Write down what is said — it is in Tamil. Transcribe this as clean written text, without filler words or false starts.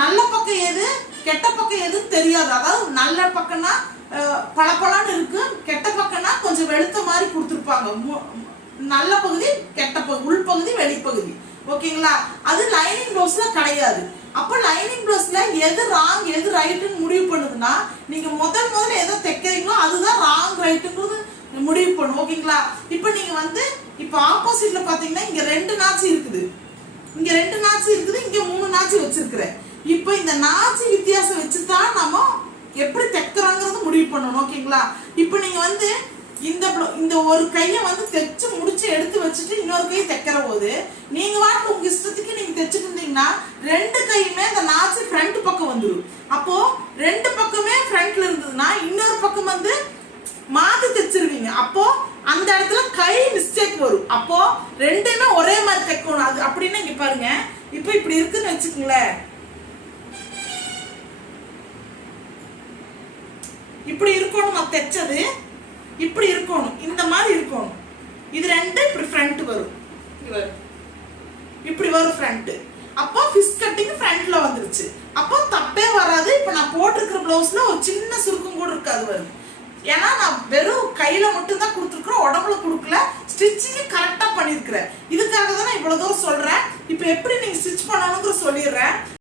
நல்ல பக்கம் எது கெட்ட பக்கம் எதுன்னு தெரியாது. அதாவது நல்ல பக்கம்னா பளபளன்னு இருக்கு, கெட்ட பக்கம்னா கொஞ்சம் வெளுத்த மாதிரி கொடுத்துருப்பாங்க. நல்ல பகுதி கெட்ட பகுதி, உள்பகுதி வெளிப்பகுதி. ஓகேங்களா? அது லைனிங் ப்ளவுஸ்ல கிடையாது. அப்ப லைனிங் ப்ளவுஸ்ல எது ராங் எது ரைட்டுன்னு முடிவு பண்ணுதுன்னா, நீங்க முதல்ல எதை தைக்கிறீங்களோ அதுதான் ராங் ரைட்டுங்கிறது முடிவு பண்ணும். ஓகேங்களா? இப்ப நீங்க வந்து இப்ப ஆப்போசிட்ல பாத்தீங்கன்னா இங்க 2 நாச்சு இருக்குது, இங்க 2 நாச்சு இருக்குது, இங்க 3 நாச்சு வச்சிருக்கிறேன். இப்ப இந்த நாச்சு வித்தியாசம் வச்சுதான் நம்ம எப்படி தைக்கிறோங்கிறது முடிவு பண்ணணும். ஓகேங்களா? இப்ப நீங்க வந்து இந்த ஒரு கையை வந்து தைச்சு முடிச்சு எடுத்து வச்சுட்டு இன்னொரு கை தைக்கிற போது நீங்க வாட்டு உங்க இஷ்டத்துக்கு நீங்க தைச்சிட்டு இருந்தீங்கன்னா 2 கையுமே இந்த நாச்சு ஃப்ரண்ட் பக்கம் வந்துடும். அப்போ 2 பக்கமே ஃப்ரண்ட்ல இருந்ததுன்னா இன்னொரு பக்கம் வந்து மாத்தி தைச்சிருவீங்க. அப்போ அந்த இடத்துல கை மிஸ்டேக் வரும். அப்போ ரெண்டுமே ஒரே மாதிரி தைக்கணும். அது அப்படின்னு இங்க பாருங்க, இப்ப இப்படி இருக்குன்னு வச்சுக்கோங்களேன், இப்படி இருக்கணும். நான் தைச்சது இப்படி இருக்கணும், இந்த மாதிரி இருக்கணும். இது 2 இப்படி ஃப்ரண்ட் வரும், இப்படி வரும் ஃப்ரண்ட். அப்போ ஃபிஷ் கட்டிங் ஃப்ரண்ட்ல வந்துருச்சு. அப்போ தப்பே வராது. இப்ப நான் போட்டிருக்கிற பிளவுஸ்ல ஒரு சின்ன சுருக்கம் கூட இருக்காது வருது. ஏன்னா நான் வெறும் கையில மட்டும் தான் கொடுத்துருக்குறேன், உடம்புல கொடுக்கல. ஸ்டிச்சிங் கரெக்டா பண்ணிருக்கிறேன். இதுக்காக தான் நான் இவ்வளவு தூரம் சொல்றேன். இப்ப எப்படி நீங்க ஸ்டிச் பண்ணணுங்கிற சொல்லிடுறேன்.